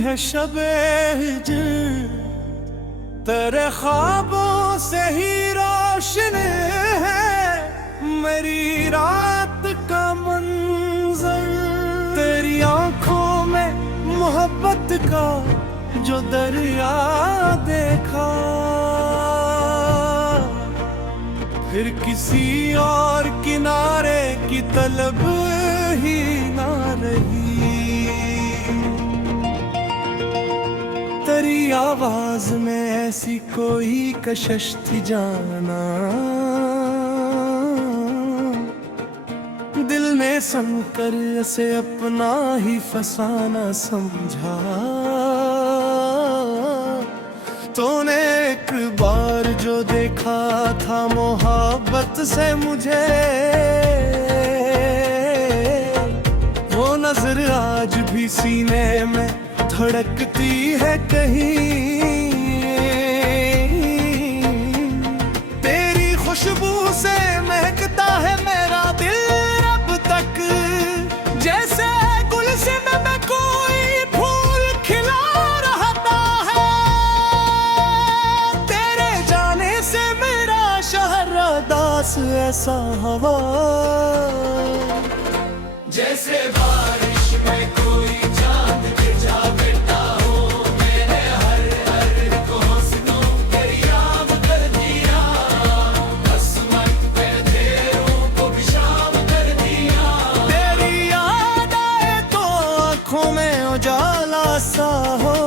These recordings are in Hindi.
है शबे हिजर, तेरे ख्वाबों से ही रोशन है मेरी रात का मंजर। तेरी आंखों में मोहब्बत का जो दरिया देखा, फिर किसी और किनारे की तलब ही ना रही। तेरी आवाज में ऐसी कोई कशिश थी जाना, दिल ने संकर से अपना ही फसाना समझा। तूने एक बार जो देखा था मोहब्बत से मुझे, वो नजर आज भी सीने में धड़कती है कहीं। तेरी खुशबू से महकता है मेरा दिल अब तक, जैसे गुलशन में कोई फूल खिला रहता है। तेरे जाने से मेरा शहर दास ऐसा हवा, जैसे बारिश में कोई चांद गिरजा बेटा हो। मैंने हर हर को हंसनों दरियाम कर दिया, किस्मत पे अंधेरों को भी शाम कर दिया। तेरी याद आए तो आँखों में उजाला सा हो,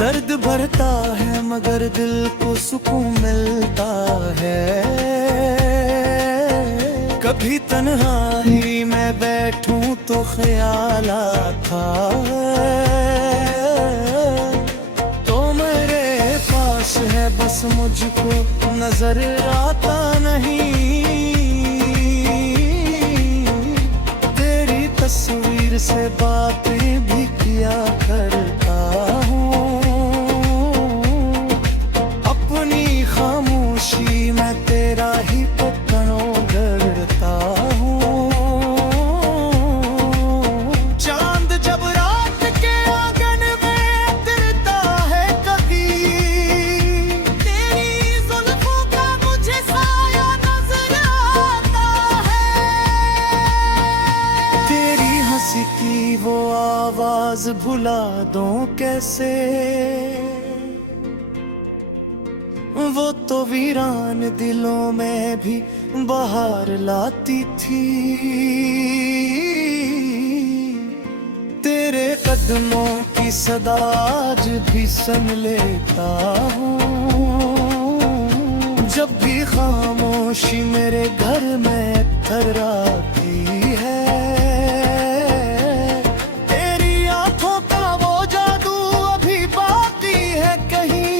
दर्द भरता है मगर दिल को सुकून मिलता है। कभी तन्हाई में बैठूं तो ख्याल आता तो मेरे पास है, बस मुझको नजर आता नहीं। तेरी तस्वीर से बातें भी किया करता हूँ, अपनी खामोशी में तेरा ही पकड़ों करता हूँ। चांद जब रात के आंगन में उतरता है कभी, तेरी जुल्फों का मुझे साया नजर आता है। तेरी हंसी की वो आवाज भुला दूं कैसे, वो तो वीरान दिलों में भी बहार लाती थी। तेरे कदमों की सदा आज भी सुन लेता हूँ, जब भी खामोशी मेरे घर में थर्राती है। तेरी आंखों का वो जादू अभी बाकी है कहीं,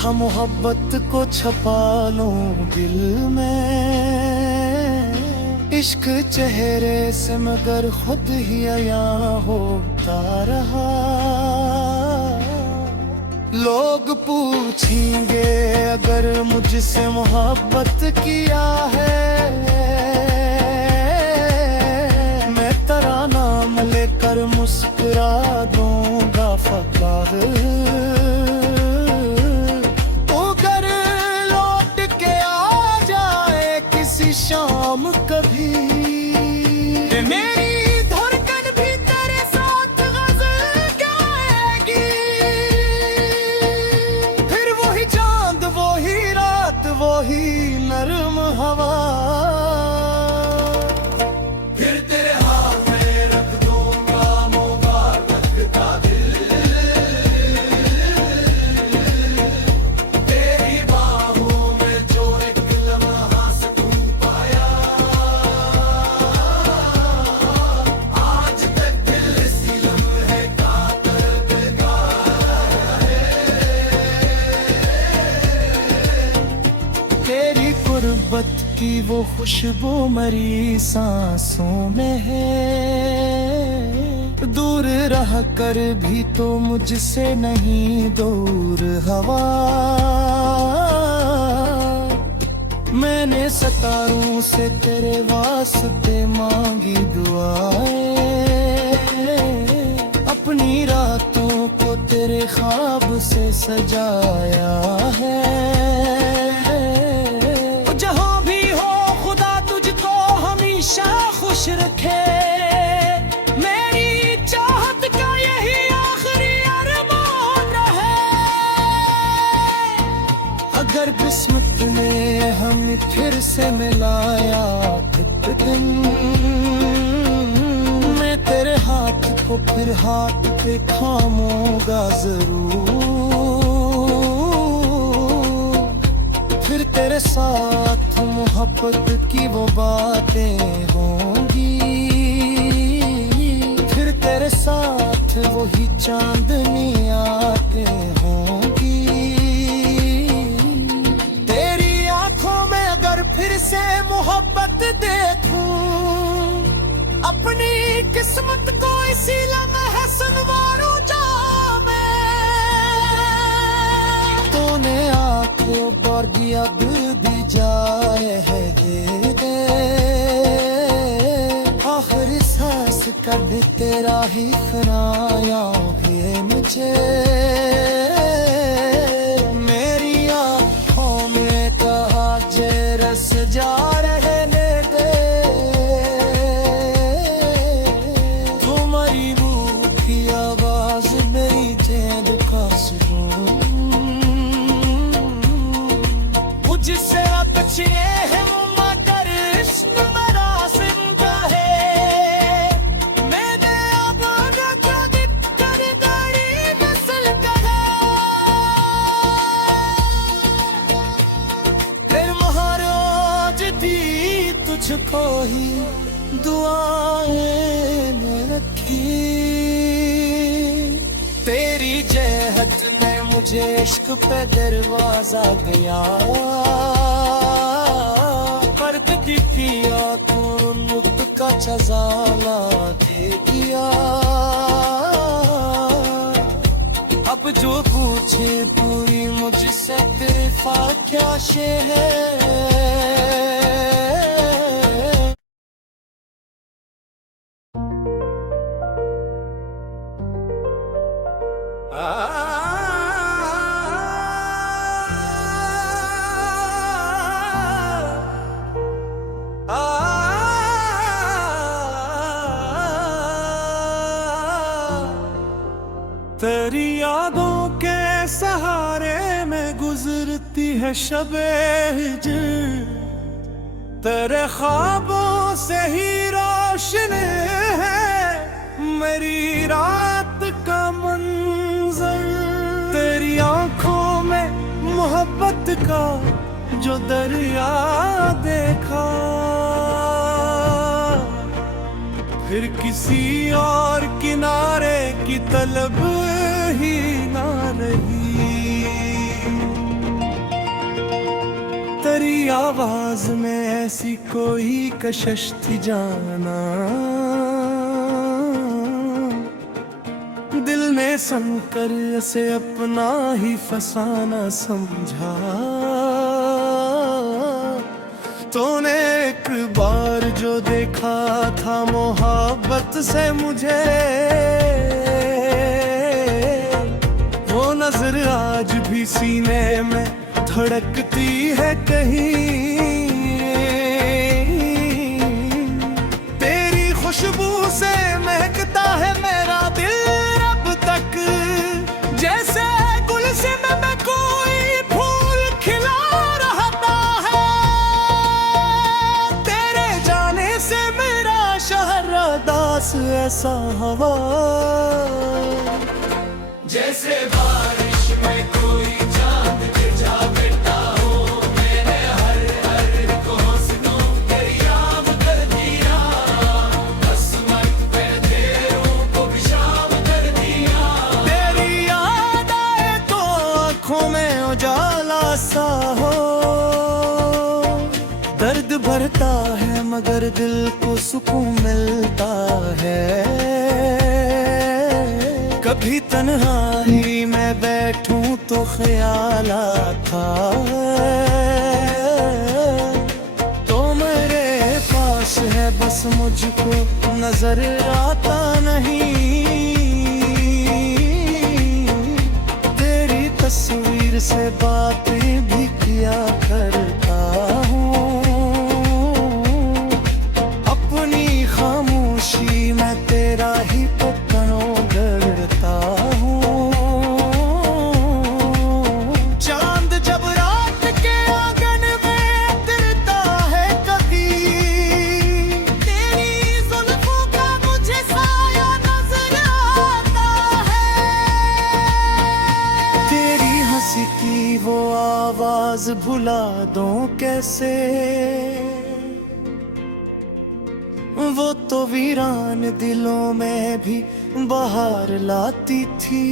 था मोहब्बत को छपा लूं दिल में। इश्क चेहरे से मगर खुद ही अया होता रहा। लोग पूछेंगे अगर मुझसे मोहब्बत किया है, मैं तेरा नाम लेकर मुस्कुरा दूंगा फकाद। शाम कभी मेरी धड़कन भी तेरे साथ गजल गाएगी, फिर वही चांद वही रात वही नरम हवा। फिर तेरे हाथ में रख दूंगा मुबारक का दिल, तेरी बाहों में जो एक लम्हा गुर्बत की वो खुशबू मरी सांसों में है। दूर रह कर भी तो मुझसे नहीं दूर हवा। मैंने सितारों से तेरे वास्ते मांगी दुआएं, अपनी रातों को तेरे ख्वाब से सजाया है। जहां भी हो खुदा तुझको हमेशा खुश रखे, मेरी चाहत का यही आखिरी अरमान रहे। अगर किस्मत ने हमें फिर से मिलाया एक दिन, मैं तेरे हाथ को फिर हाथ पे थामूंगा जरूर। फिर तेरे साथ मोहब्बत की वो बातें होंगी, फिर तेरे साथ वही चांदनी आते होंगी। तेरी आंखों में अगर फिर से मोहब्बत देखूं, अपनी किस्मत को इसी लम्हे संवारूं जा मैं। तूने आंखों पर दिया दिल दी जाए है ये दे, आखिरी सांस का भी तेरा ही खनाया है मुझे। मेरी आंखों में कहा जे रस जा रहे ने दे, तुम्हारी रूह की आवाज मेरी चैन का सुकून। मुझसे अच्छे है मगर इश्क मेरा जिंदा है। मैंने अब जो दिक्कत गरी नस्ल का फिर महाराज दी तुझको ही दुआएं में रखी। तेरी जहद ने मुझे इश्क पे दरवाजा गया, पर्द दी पिया तू मुक्त का चजाला दे दिया। अब जो पूछे पूरी मुझसे तेरा क्या शे है। तेरी यादों के सहारे में गुजरती है शबे हिजर, तेरे ख्वाबों से ही रोशन है मेरी रात का मंजर। तेरी आंखों में मोहब्बत का जो दरिया देखा, फिर किसी और किनारे की तलब ही ना रही। तेरी आवाज में ऐसी कोई कशिश थी जाना, दिल ने सुनकर उसे अपना ही फसाना समझा। तूने एक बार जो देखा था मोहब्बत से मुझे, वो नजर आज भी सीने में धड़कती है कहीं। तेरी खुशबू से महकता है मेरा दिल अब तक, जैसे गुलशन में कोई फूल खिला रहता है। तेरे जाने से मेरा शहर दास ऐसा हवा, जैसे बारिश में कोई चांद गिरजा बेटा हो। मैंने हर हर को हंसनों दरियाम कर दिया, किस्मत पे अंधेरों को भी शाम कर दिया। तेरी याद आए तो आँखों में उजाला सा हो, दर्द भरता है मगर दिल को सुकून मिलता है। कभी तन्हाई में बैठूं तो ख्याल आता है, है बस मुझको नजर आता नहीं। तेरी तस्वीर से बातें भी किया करता हूँ, अपनी खामोशी में तेरा ही पकड़ों गढ़ता हूँ। चांद जब रात के आंगन में उतरता है कभी, तेरी जुल्फों का मुझे साया नजर आता है। तेरी हंसी की वो आवाज भुला दूं कैसे, वो तो वीरान दिलों में भी बहार लाती थी।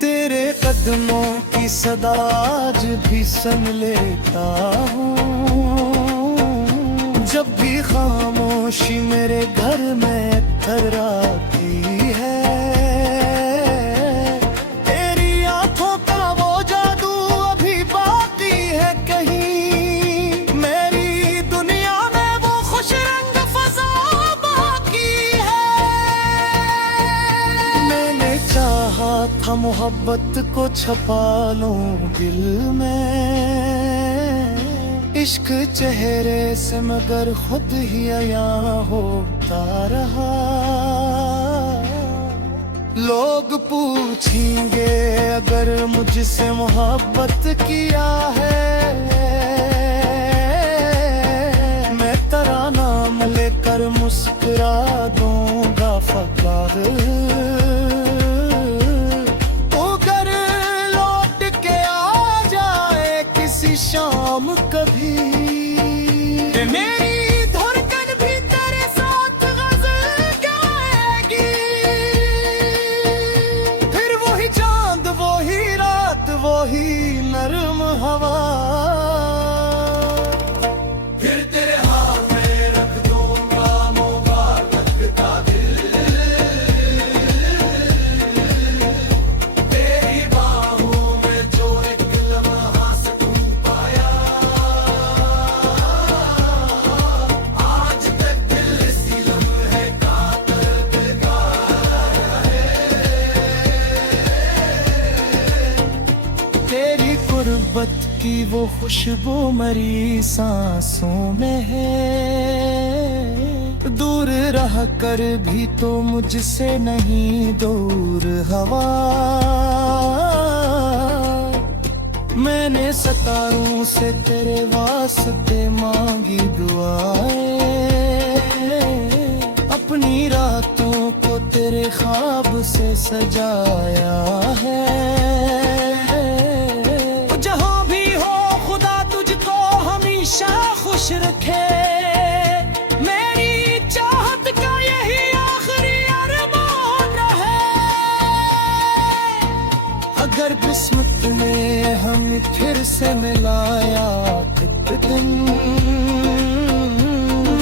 तेरे कदमों की सदा आज भी सुन लेता हूँ, जब भी खामोशी मेरे घर में थर्राती है। तेरी आंखों का वो जादू अभी बाकी है कहीं, मेरी दुनिया में वो खुश रंग फजा बाकी है। मैंने चाहा था मोहब्बत को छपा लूं दिल में, इश्क चेहरे से मगर खुद ही अया होता रहा। लोग पूछेंगे अगर मुझसे मोहब्बत किया है, मैं तेरा नाम लेकर मुस्कुरा दूंगा फकर। शाम कभी मेरी धड़कन भी तेरे साथ गजल गाएगी, फिर वही चांद वही रात वही नरम हवा। फिर तेरे हाथ में रख दूंगा मुबारक का दिल, तेरी बाहों में जो एक लम्हा सकूं पाया, आज तक दिल इसी लम्हे का तड़पता है। तेरी गुर्बत की वो खुशबू मरी सांसों में है, दूर रह कर भी तो मुझसे नहीं दूर हवा। मैंने सितारों से तेरे वास्ते मांगी दुआएं, अपनी रातों को तेरे ख्वाब से सजाया है। जहां भी हो खुदा तुझको हमेशा खुश रखे, मेरी चाहत का यही आखिरी अरमान रहे। अगर किस्मत ने हमें फिर से मिलाया एक दिन,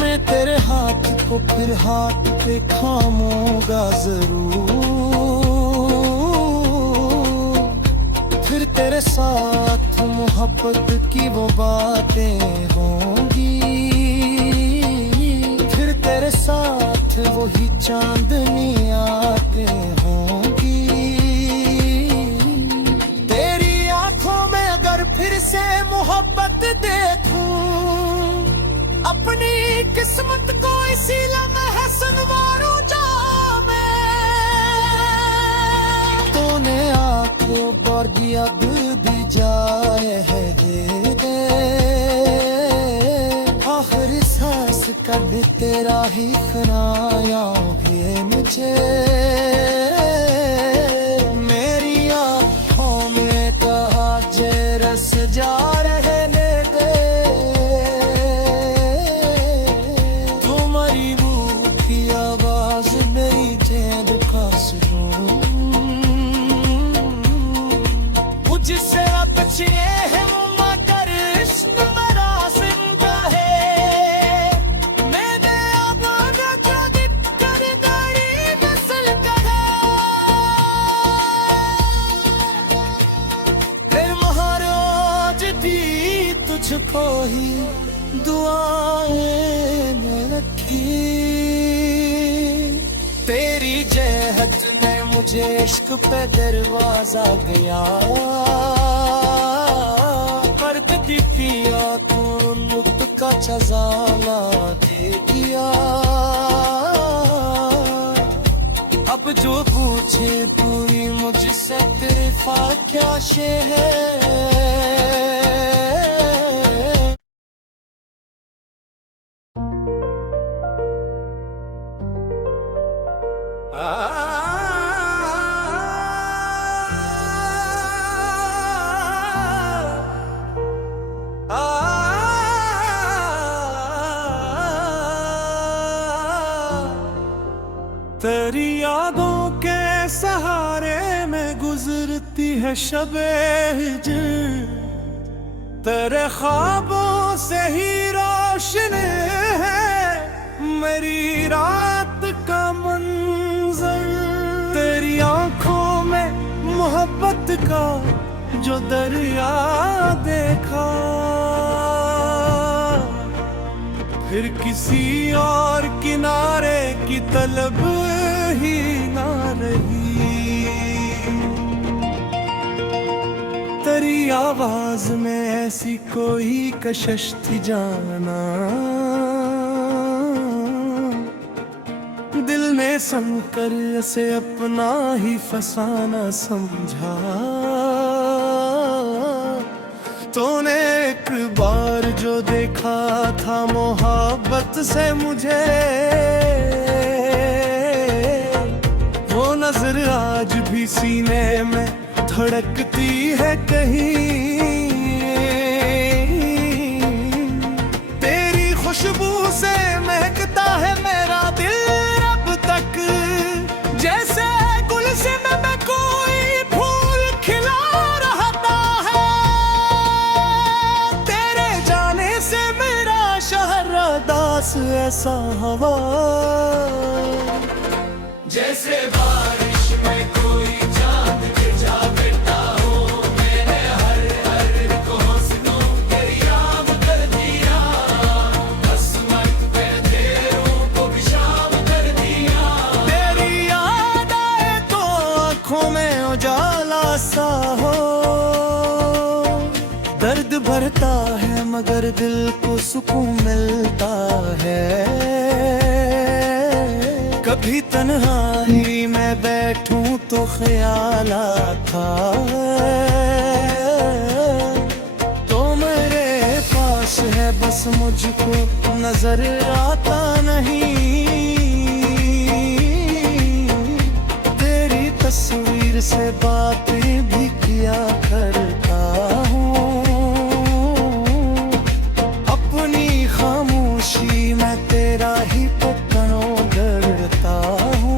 मैं तेरे हाथ को फिर हाथ पे थामूंगा जरूर। फिर तेरे साथ मोहब्बत की वो बातें होंगी, फिर तेरे साथ वही चांदनी आते होंगी। तेरी आंखों में अगर फिर से मोहब्बत देखूं, अपनी किस्मत को इसी लम्हे संवारूं जामे। तूने आंखों पर दिया दिल दी जाए है दे, आखिरी सांस का भी तेरा ही खनाया भी मुझे। मेरी आंखों में कहा जे रस जा रहने दे, तुम्हारी मुंह की आवाज मेरी चैन का सुरूं। मुझसे अच्छे है मगर इश्क मेरा जिंदा है, मैंने आवाज़ जो दिक्कत गरीब नस्ल का है। फिर महाराज थी दुआएं में रखी। तेरी जहद ने मुझे इश्क पे दरवाजा गया, फर्क दी पिया तू लुट का चजाला दे दिया। अब जो पूछे पूरी मुझसे तेरा क्या शे है। तेरी यादों के सहारे में गुजरती है शबे हिजर, तेरे ख्वाबों से ही रोशन है मेरी रात का मंजर। तेरी आंखों में मोहब्बत का जो दरिया देखा, फिर किसी और किनारे की तलब ही ना रही। तेरी आवाज में ऐसी कोई कशिश थी जाना, दिल में समकर उसे अपना ही फसाना समझा। तूने एक बार जो देखा था मोहब्बत से मुझे, वो नजर आज भी सीने में धड़कती है कहीं। तेरी खुशबू से महकता है मेरा दिल अब तक, जैसे गुलशन में कोई फूल खिला रहता है। तेरे जाने से मेरा शहर दास ऐसा हवा, जैसे बारिश में कोई चांद गिरजा बेटा हो। मैंने हर हर को हंसनों दरियाम कर दिया, असमत पे अंधेरों को भी शाम कर दिया। तेरी याद आए तो आँखों में उजाला सा हो, दर्द भरता है मगर दिल को सुकून मिलता है। कभी तन्हाई में बैठूं तो ख्याल आता है, तो मेरे पास है बस मुझको नजर आता नहीं। तेरी तस्वीर से बातें भी किया करता हूँ, अपनी खामोशी में तेरा ही पकड़ों गढ़ता हूँ।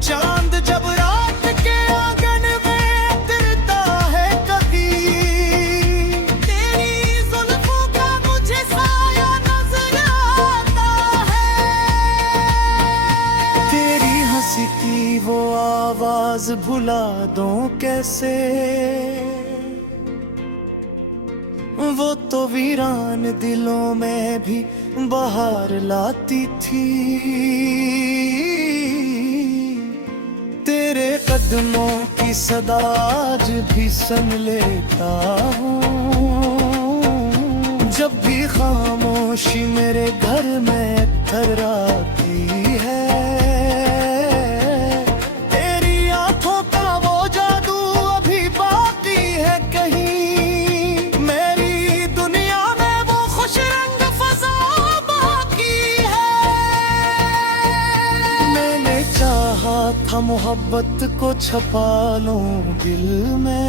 चांद जब रात के आंगन में उतरता है कभी, तेरी जुल्फों का मुझे साया नजर आता है। तेरी हंसी की वो आवाज भुला दूं कैसे, वो तो वीरान दिलों में भी बहार लाती थी। तेरे कदमों की सदा आज भी सुन लेता हूँ, जब भी खामोशी मेरे घर में थर्राती है। तेरी आंखों का वो जादू अभी बाकी है कहीं, मेरी दुनिया में वो खुश रंग फजा बाकी है। मैंने चाहा था मोहब्बत को छपा लूं दिल में,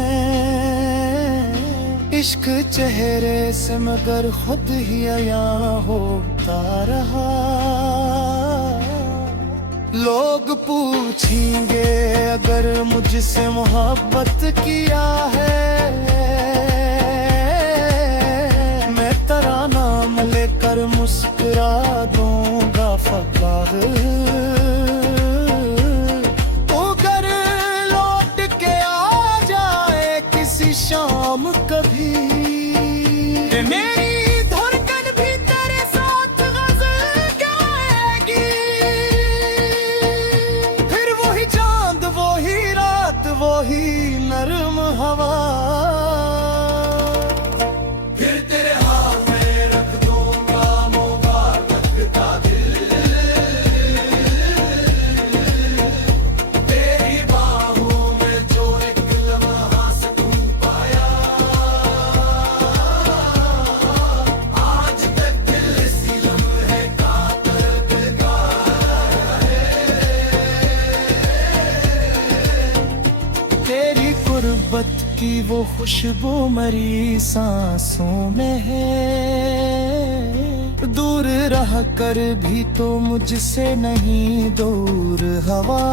इश्क चेहरे से मगर खुद ही अया होता रहा। लोग पूछेंगे अगर मुझसे मोहब्बत किया है, मैं तेरा नाम लेकर मुस्कुरा दूंगा फकाद। तू घर लौट के आ जाए किसी शाम कभी, मेरी धड़कन भी तेरे साथ गजल गाएगी। फिर वही चांद, वही रात, वही नरम हवा। फिर तेरे हाथ में रख दूंगा मुबारक का दिल, तेरी बाहों में जो एक लम्हा सुकून पाया, आज तक दिल इसी लम्हे का तड़पता है। तेरी गुर्बत की वो खुशबू मरी सांसों में है। दूर रह कर भी तो मुझसे नहीं दूर हवा।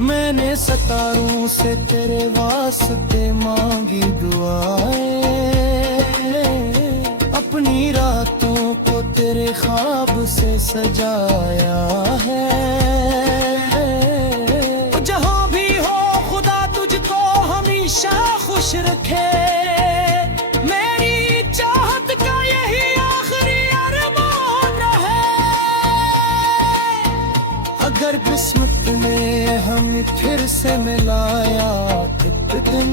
मैंने सितारों से तेरे वास्ते मांगी दुआएं। अपनी रातों को तेरे ख्वाब से सजाया है। जहां भी हो खुदा तुझको हमेशा खुश रखे। मेरी चाहत का यही आखिरी अरमान रहे। अगर किस्मत ने हमें फिर से मिलाया एक दिन,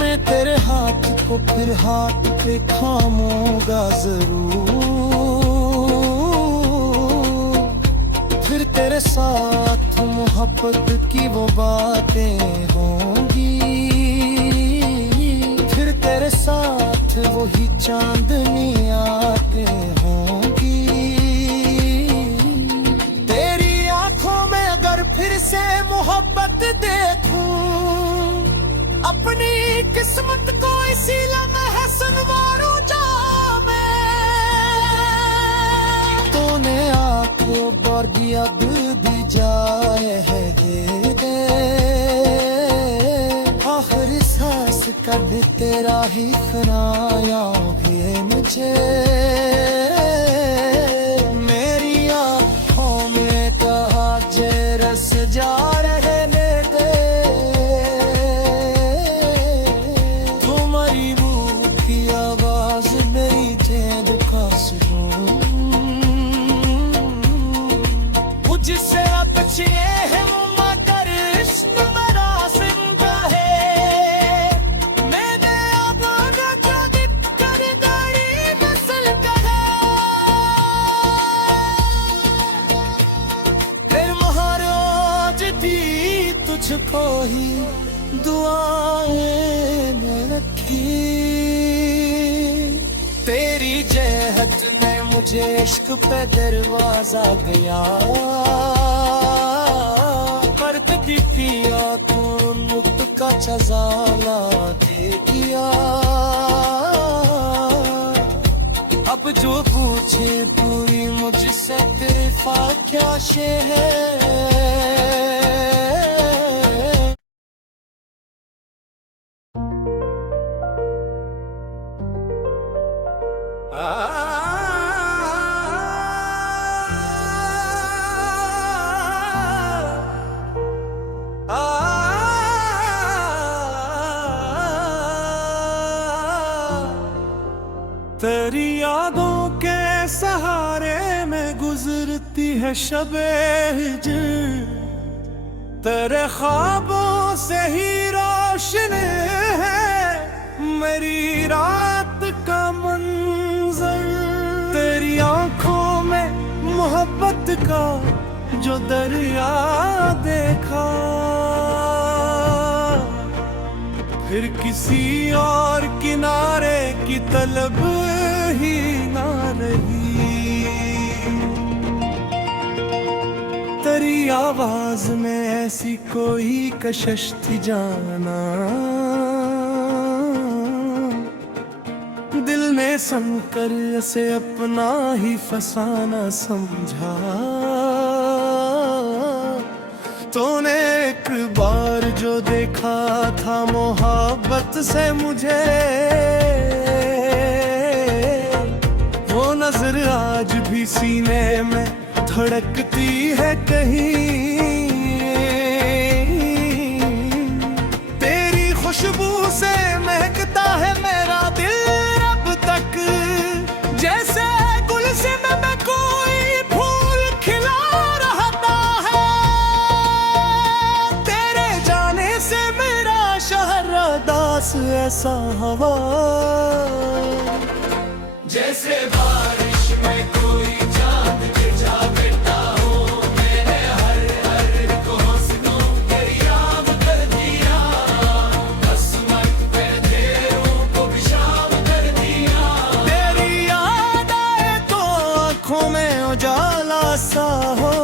मैं तेरे हाथ को फिर हाथ पे थामूंगा जरूर। फिर तेरे साथ मोहब्बत की वो बातें होंगी। फिर तेरे साथ वही चांदनी आते होंगी। तेरी आंखों में अगर फिर से मोहब्बत देखूं, अपनी किस्मत को इसी लम्हे सुनवारूं जा मैं। तूने आंखों पर दिया भी जाए है दे। आखिरी सांस का भी तेरा ही खनाया भी मुझे। मेरी आंखों में कहा जे रस जा रहने दे। तुम्हारी रूह की आवाज मेरी जेद का सुकून। मुझसे अच्छे है मगर इश्क मेरा जिंदा है। मैंने आवाज़ जो दिख कर गई नस्ल कहा। फिर महाराज दी तुझको ही दुआएं में रखी। तेरी जहत ने मुझे इश्क पे दरवाजा गया। करती पिया तू मुक्त का चजाला दे दिया। अब जो पूछे पूरी मुझसे तेरा क्या शे है। तेरी यादों के सहारे में गुजरती है शबे हिजर। तेरे ख्वाबों से ही रोशन है मेरी रात का मंजर। तेरी आंखों में मोहब्बत का जो दरिया देखा, फिर किसी और किनारे की तलब ही ना रही। तेरी आवाज में ऐसी कोई कशिश थी जाना, दिल ने समकर उसे अपना ही फसाना समझा। तूने एक बार जो देखा था मोहब्बत से मुझे, वो नजर आज भी सीने में धड़कती है कहीं। तेरी खुशबू से महकता है मेरा दिल अब तक, जैसे गुलशन में कोई फूल खिला रहता है। तेरे जाने से मेरा शहर दास ऐसा हवा, जैसे बारिश में कोई चांद गिरजा बेटा हो। मैंने हर हर को हंसनों दरियाम कर दिया, कसमत पे अंधेरों को भी शाम कर दिया। तेरी याद आए तो आँखों में उजाला सा हो।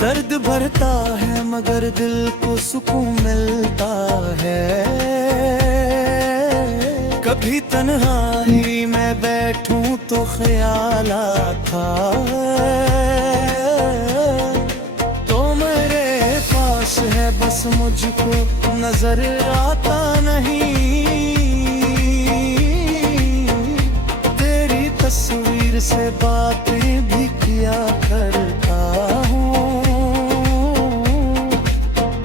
दर्द भरता है मगर दिल को सुकून मिलता है। कभी तन्हाई में बैठूं तो ख्याल आता है, तो मेरे पास है बस मुझको नजर आता नहीं। तेरी तस्वीर से बातें भी किया करता हूँ,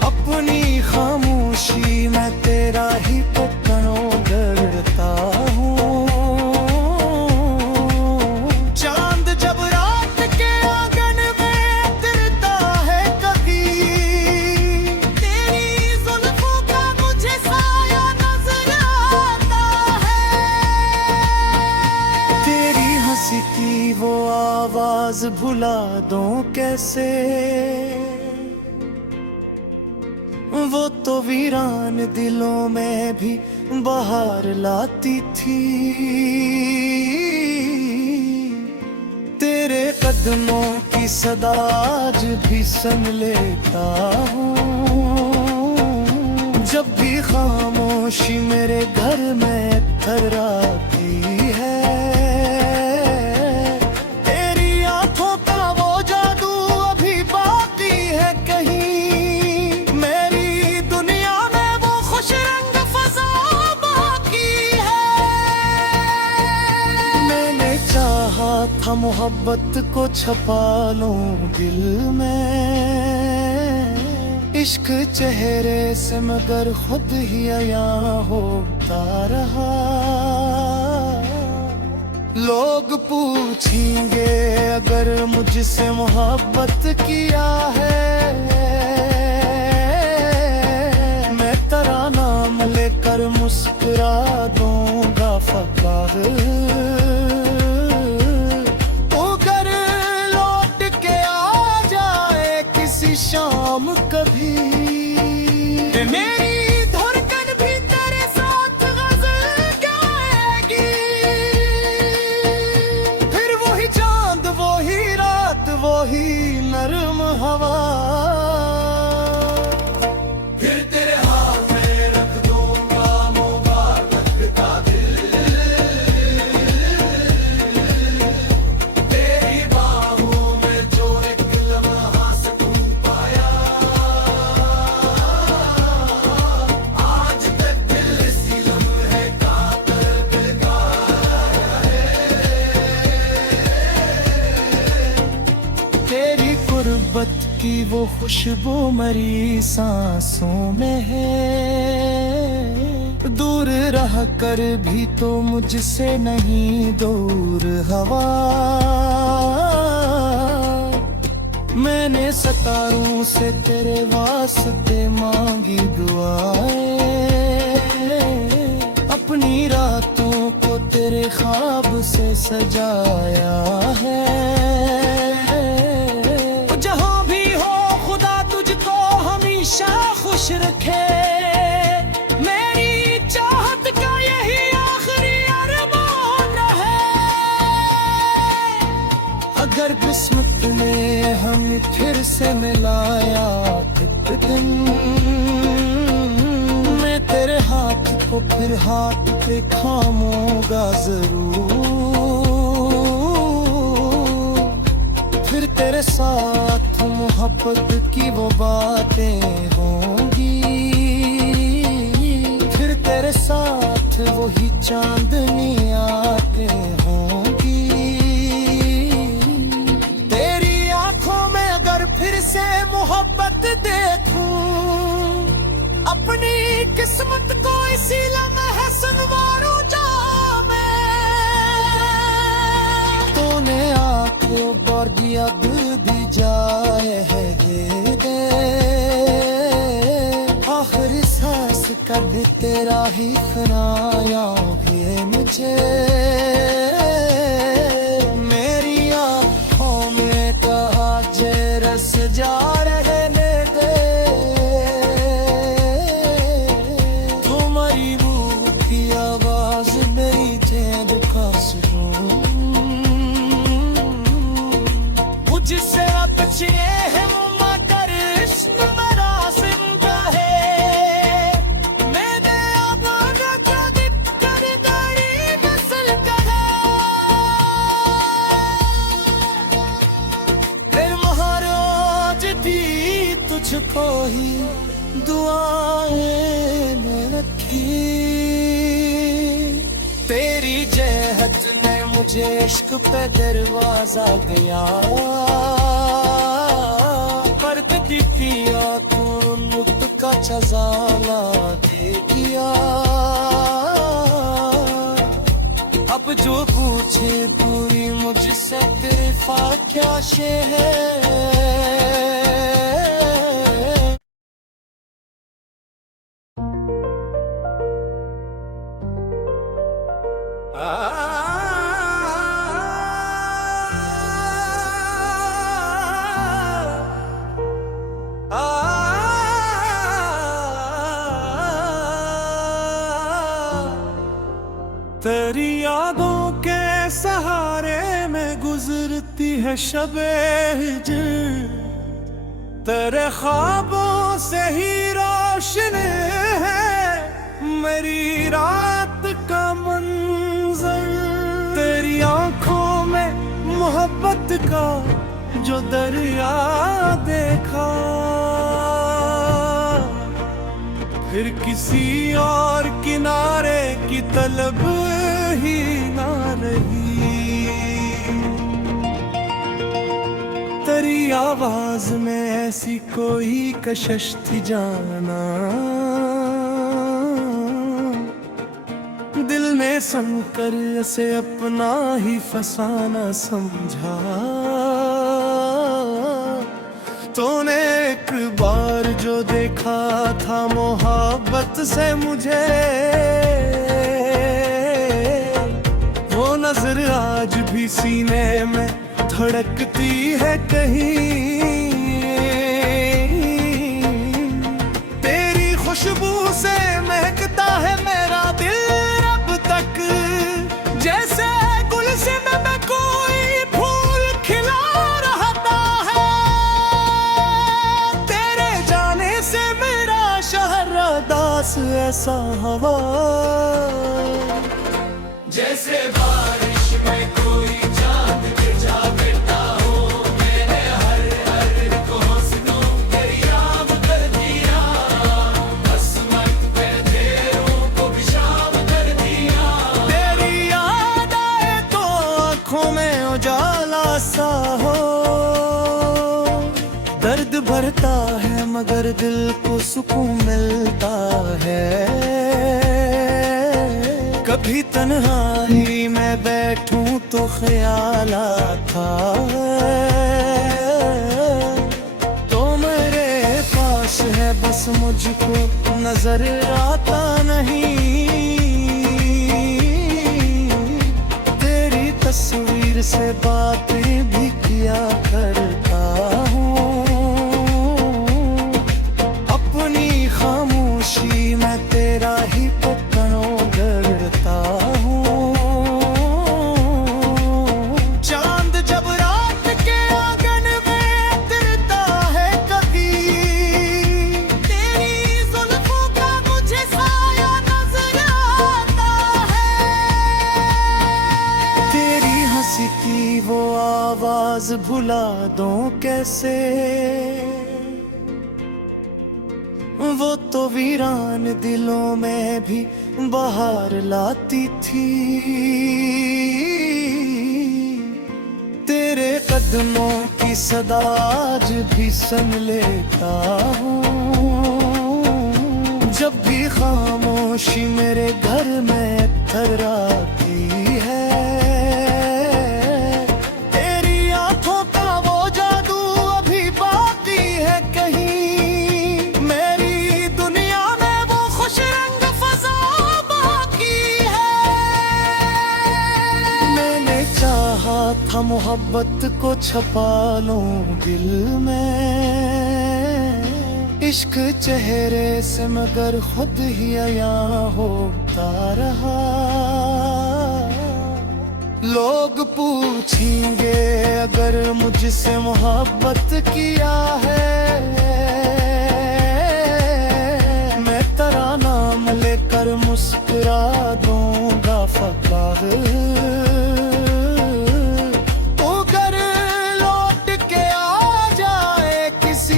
अपनी खामोशी में तेरा ही पकड़ों गढ़ता हूँ। चांद जब रात के आंगन में उतरता है कभी, तेरी जुल्फों का मुझे साया नजर आता है। तेरी हंसी की वो आवाज भुला दूं कैसे, वो तो वीरान दिलों में भी बहार लाती थी। तेरे कदमों की सदा आज भी सुन लेता हूँ, जब भी खामोशी मेरे घर में ठहराती है। तेरी आंखों का वो जादू अभी बाकी है कहीं, था मोहब्बत को छपा लूं दिल में। इश्क चेहरे से मगर खुद ही अया होता रहा। लोग पूछेंगे अगर मुझसे मोहब्बत किया है, मैं तेरा नाम लेकर मुस्कुरा दूंगा फकाह। शाम कभी मेरी धड़कन भी तेरे साथ गजल गाएगी। फिर वही चांद वही रात वही नरम हवा, फिर तेरे हाथ में रख दूंगा मुबारक का दिल। तेरी बाहों में जो एक लम्हा गुर्बत की वो खुशबू मरी सांसों में है। दूर रह कर भी तो मुझसे नहीं दूर हवा। मैंने सितारों से तेरे वास्ते मांगी दुआएं, अपनी रातों को तेरे ख्वाब से सजाया है। खुश रखे मेरी चाहत का यही आखिरी अरमान है। अगर किस्मत ने हमें फिर से मिलाया एक दिन, मैं तेरे हाथ को फिर हाथ पे थामूंगा जरूर। फिर तेरे साथ मोहब्बत की वो बातें होंगी, फिर तेरे साथ वही चांदनी आते होंगी। तेरी आंखों में अगर फिर से मोहब्बत देखूं, अपनी किस्मत को इसी लम्हे संवारूं जा मैं। तूने आंखों बर्गी अब दी जाए है दे आखिरी सांस कब तेरा ही खनाया भी मुझे। मेरी आंखों में कहा जे रस जा रहे ने दे तुम्हारी रूह की आवाज मेरी जेब का सुकून। मुझसे अब चाहिए है मगर इश्क मेरा जिंदा है। मैंने अब कर गड़ी नस्ल का फिर महाराज दी तुझको ही दुआएं में रखी। तेरी जहद ने मुझे इश्क पे दरवाजा दिया कर दिया तू मुक्त का चजाला दे दिया। अब जो पूछे कोई मुझसे तेरा क्या शे है। तेरी यादों के सहारे में गुजरती है शबे हिजर। तेरे ख्वाबों से ही रोशन है मेरी रात का मंजर। तेरी आंखों में मोहब्बत का जो दरिया देखा फिर किसी और किनारे की तलब ही ना रही। तेरी आवाज में ऐसी कोई कशिश थी जाना दिल ने सुनकर इसे अपना ही फसाना समझा। तूने एक बार जो देखा था मोहब्बत से मुझे वो नजर आज भी सीने में धड़कती है कहीं। तेरी खुशबू से महकता है मेरा दिल अब तक जैसे गुलशन में कोई फूल खिला रहता है। तेरे जाने से मेरा शहर दास ऐसा हवा जैसे बारिश में कोई चांद गिर जा बेटा हो। मैंने हर हर को हंसनों दरियाम कर दिया। किस्मत पे अंधेरों को भी शाम कर दिया। तेरी याद आए तो आँखों में उजाला सा हो। दर्द भरता है मगर दिल को सुकून मिलता है। कभी तन्हाई में बैठूं तो ख्याल आता तो मेरे पास है बस मुझको नजर आता नहीं। तेरी तस्वीर से बातें भी किया करता हूँ। अपनी खामोशी में तेरा ही पकड़ों करता हूँ। चांद जब रात के आंगन में उतरता है कभी तेरी जुल्फों का मुझे साया नजर आता है। तेरी हंसी की वो आवाज भुला दूं कैसे वो तो वीरान दिलों में भी बहार लाती थी। तेरे कदमों की सदा आज भी सुन लेता हूँ। खामोशी मेरे घर में थर्राती है। तेरी आंखों का वो जादू अभी बाकी है कहीं, मेरी दुनिया में वो खुश रंग फजा बाकी है। मैंने चाहा था मोहब्बत को छपा लूं दिल में, इश्क चेहरे से मगर खुद ही अया होता रहा। लोग पूछेंगे अगर मुझसे मोहब्बत किया है, मैं तेरा नाम लेकर मुस्कुरा दूंगा फकार।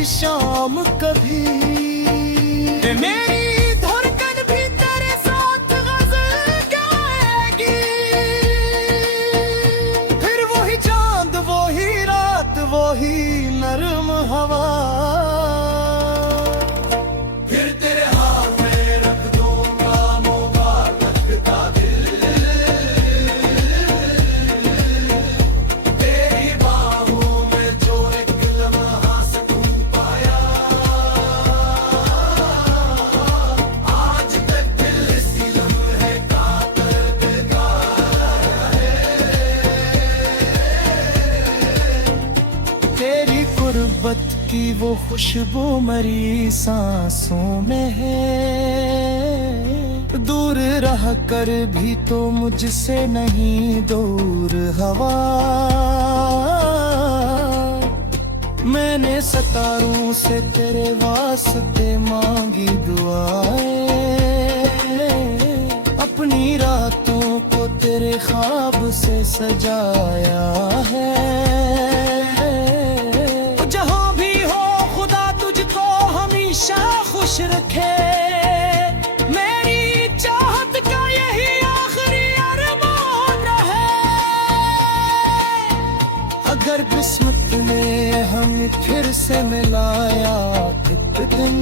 शाम कभी मेरी धड़कन भी तेरे साथ गजल गाएगी, फिर वही चांद वही रात वही नरम हवा, फिर तेरे हाथ में रख दूंगा मुबारक का दिल। तेरी बाहों में जो एक लम्हा सुकून पाया, आज तक दिल इसी लम्हे का दर्द गाया है। तेरी गुर्बत की वो खुशबू मरी सांसों में है, दूर रह कर भी तो मुझसे नहीं दूर हवा। मैंने सितारों से तेरे वास्ते मांगी दुआएं, अपनी रातों को तेरे ख्वाब से सजाया है। जहां भी हो खुदा तुझको हमेशा खुश रखे, मेरी चाहत का यही आखिरी अरमान रहे। अगर किस्मत ने हमें फिर से मिलाया एक दिन,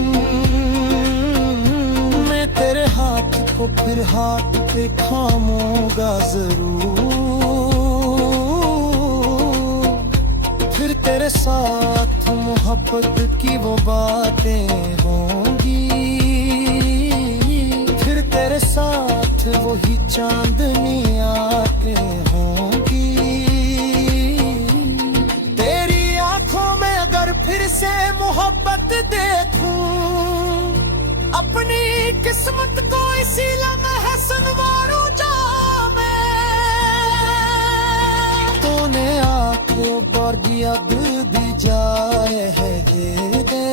मैं तेरे हाथ को फिर हाथ पे थामूंगा जरूर, फिर तेरे साथ मोहब्बत की वो बातें होंगी, फिर तेरे साथ वही चांदनी आते होंगी। तेरी आंखों में अगर फिर से मोहब्बत देखूं, अपनी किस्मत को इसी लम्हे संवारूं जामे। तूने आंखों पर दिया दी जाए है ये दे,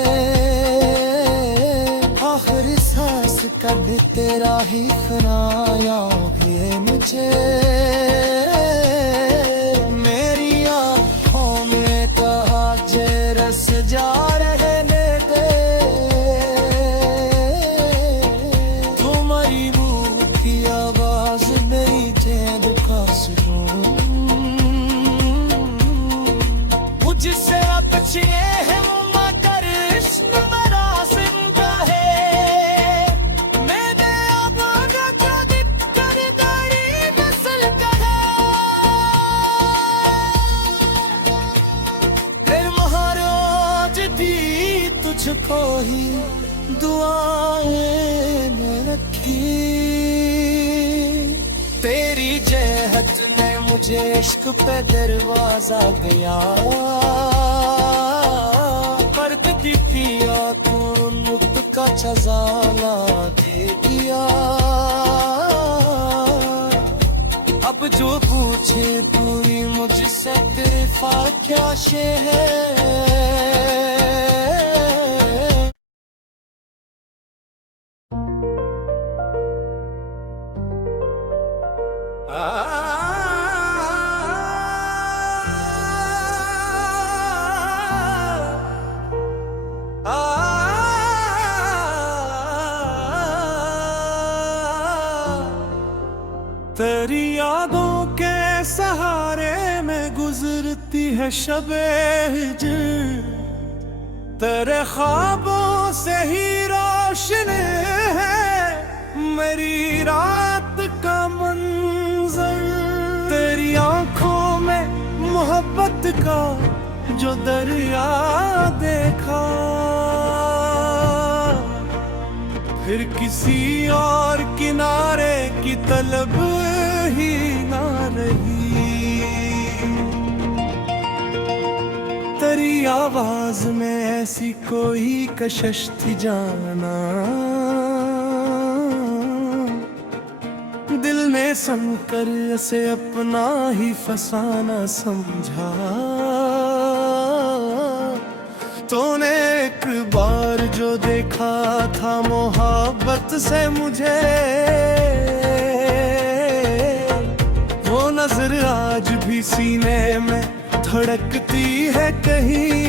आखिरी सांस कद तेरा ही खनाया है मुझे। मेरी आंखों में कहा जे रस जा रहने दे, तुम्हारी मुंह की आवाज नहीं चैन का सुकून। मुझसे अच्छे है मगर इश्क मेरा जिंदा है, मेरे आवाज़ का दिक्कत गरी नस्ल का है। फिर महाराज दी तुझको ही दुआएं में रखी, तेरी जहत ने मुझे इश्क पे दरवाजा गया, करती पिया तू नुक्त का चजाला दे दिया। अब जो पूछे पूरी मुझसे तेरा क्या शे है। तेरी यादों के सहारे में गुजरती है शबे हिजर, तेरे ख्वाबों से ही रोशन है मेरी का जो दरिया देखा, फिर किसी और किनारे की तलब ही ना रही। तेरी आवाज में ऐसी कोई कशिश थी जाना, दिल ने सुनकर उसे अपना ही फसाना समझा। तूने एक बार जो देखा था मोहब्बत से मुझे, वो नजर आज भी सीने में धड़कती है कहीं।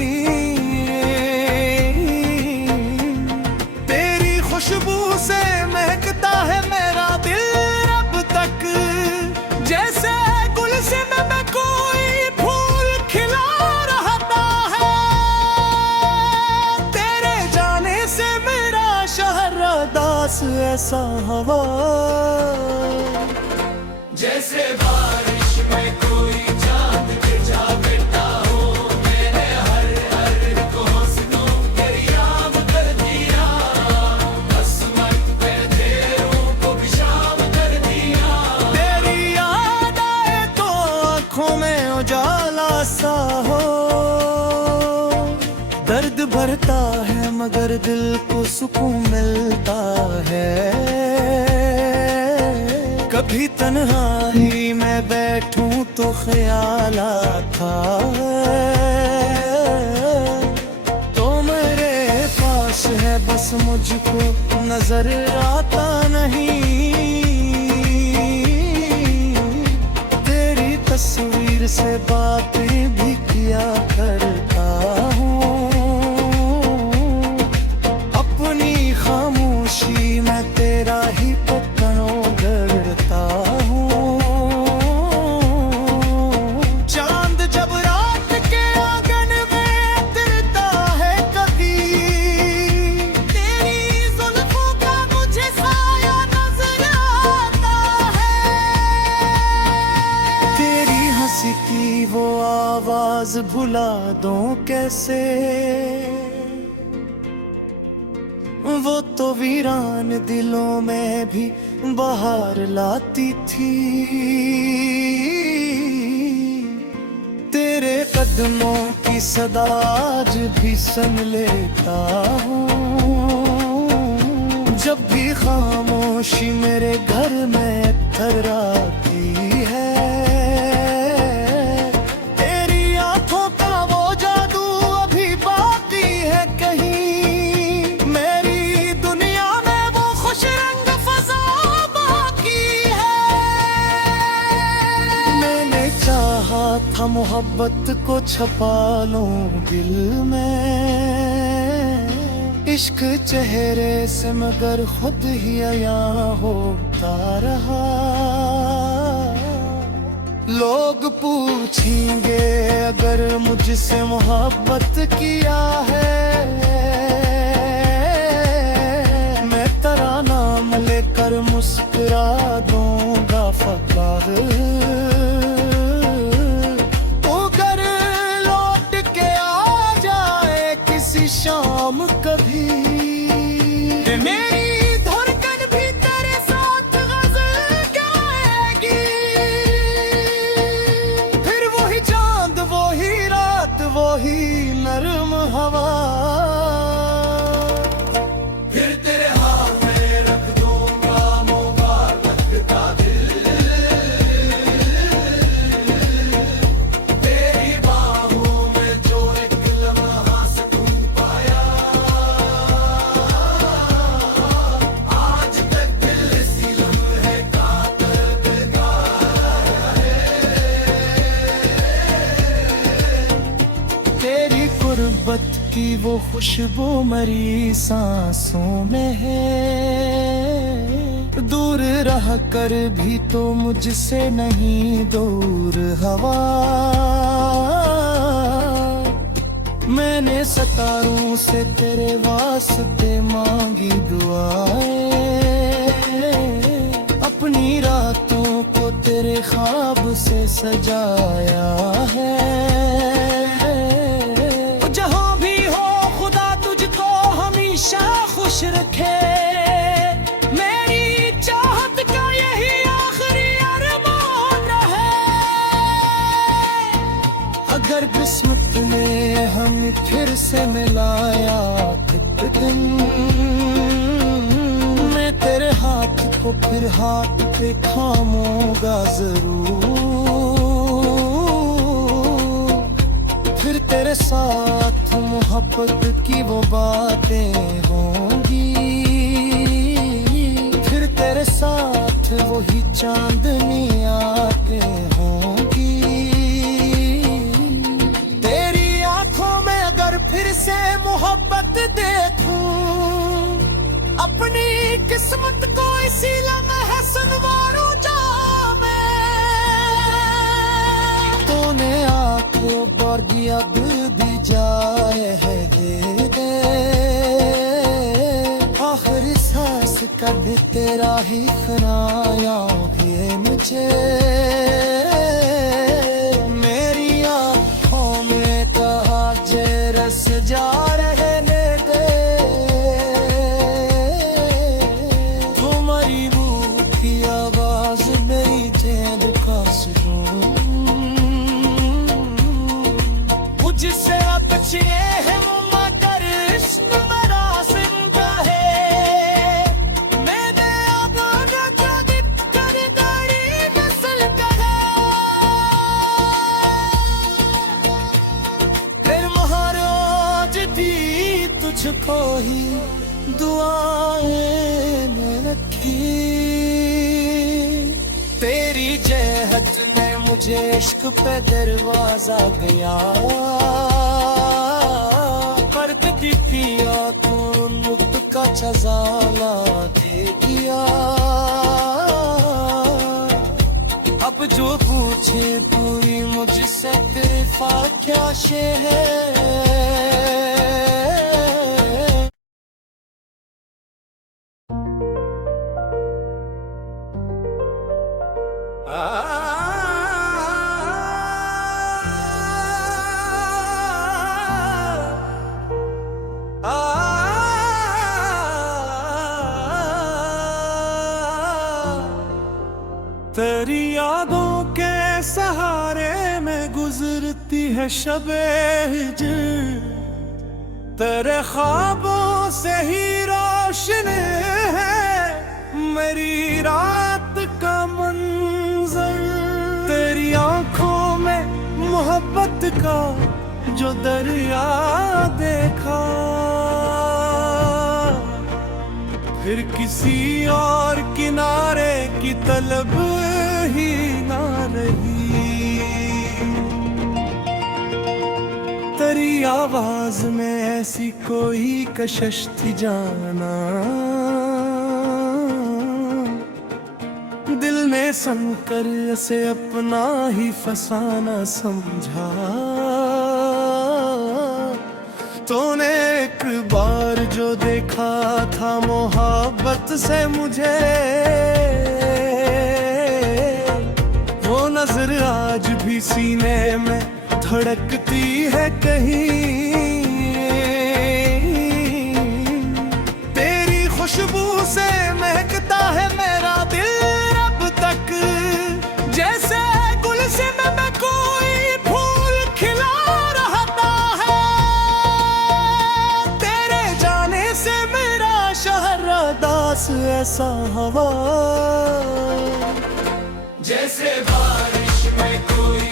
तेरी खुशबू से महकता है मेरा दिल अब तक, जैसे गुलशन में कोई फूल खिला रहता है। तेरे जाने से मेरा शहर दास ऐसा हवा, जैसे बारिश में कोई चांद गिरजा बेटा हो। मैंने हर हर को हंसनों दरियाम कर दिया, किस्मत पे अंधेरों को भी शाम कर दिया। तेरी याद आए तो आंखों में उजाला सा हो। दर्द भरता है मगर दिल को सुकून मिलता है। कभी तन्हाई में बैठूं तो ख्याल आता है, तो मेरे पास है बस मुझको नजर आता नहीं। तेरी तस्वीर से बातें भी किया करता हूँ, अपनी खामोशी में तेरा ही पकड़ों गढ़ता हूँ। चांद जब रात के आंगन में उतरता है कभी, तेरी जुल्फों का मुझे साया नजर आता है। तेरी हंसी की वो आवाज भुला दूं कैसे, वो तो वीरान दिलों में भी बहार लाती थी। तेरे कदमों की सदा आज भी सुन लेता हूँ, जब भी खामोशी मेरे घर में थर्राती है। तेरी आंखों का वो जादू अभी बाकी है कहीं, मेरी दुनिया में वो खुश रंग फजा बाकी है। मैंने चाहा था मोहब्बत को छपा लूं दिल में, इश्क चेहरे से मगर खुद ही अया होता रहा। लोग पूछेंगे अगर मुझसे मोहब्बत किया है, मैं तेरा नाम लेकर मुस्कुरा दूंगा फकर। तू घर लौट के आ जाए किसी शाम कभी, मेरी धड़कन भी तेरे साथ गजल गाएगी। फिर वही चांद वही रात वही नरम हवा, फिर तेरे हाथ में रख दूंगा मुबारक का दिल। तेरी बाहों में जो एक लम्हा सुकून पाया, आज तक दिल इसी लम्हे का तड़पता है। तेरी गुर्बत की वो खुशबू मरी सांसों में है। दूर रह कर भी तो मुझसे नहीं दूर हवा। मैंने सितारों से तेरे वास्ते मांगी दुआएं, अपनी रातों को तेरे ख्वाब से सजाया है। तो फिर हाथ पे खामूंगा जरूर। फिर तेरे साथ मोहब्बत की वो बातें होंगी, फिर तेरे साथ वही चांदनी आते होंगी। तेरी आंखों में अगर फिर से मोहब्बत देखूं, अपनी किस्मत को इसी लम्हे सुनवारूं जा मैं। तूने आंखों पर दिया दी जाए है दे दे, आखिरी सांस का भी तेरा ही खनायाओगे मुझे। मेरी आंखों में कहा जे रस जा रहे ने दे, तुम्हारी रूह की आवाज मेरी चैन का सुकून। मुझसे अच्छे है मगर इश्क मेरा जिंदा है। मेरे आवाज़ जो दिक्कत गरी नस्ल का है। फिर महाराज दी तुझको ही दुआएं में रखी। तेरी जहत ने मुझे इश्क पे दरवाजा गया कर दी पिया, तू मुक्त का चजाला दे दिया। अब जो पूछे पूरी मुझसे तेरे क्या शे है। तेरी यादों के सहारे में गुजरती है शबे हिजर। तेरे ख्वाबों से ही रोशन है मेरी रात का मंजर। तेरी आंखों में मोहब्बत का जो दरिया देखा, फिर किसी और किनारे की तलब ही ना रही। तेरी आवाज में ऐसी कोई कशिश थी जाना, दिल में संकर से अपना ही फसाना समझा। तूने एक बार जो देखा था मोहब्बत से मुझे, वो नजर आज भी सीने में धड़कती है कहीं। तेरी खुशबू से महकता है मेरा दिल अब तक, जैसे गुलशन में कोई फूल खिला रहता है। तेरे जाने से मेरा शहर दास ऐसा हवा, जैसे बारिश में कोई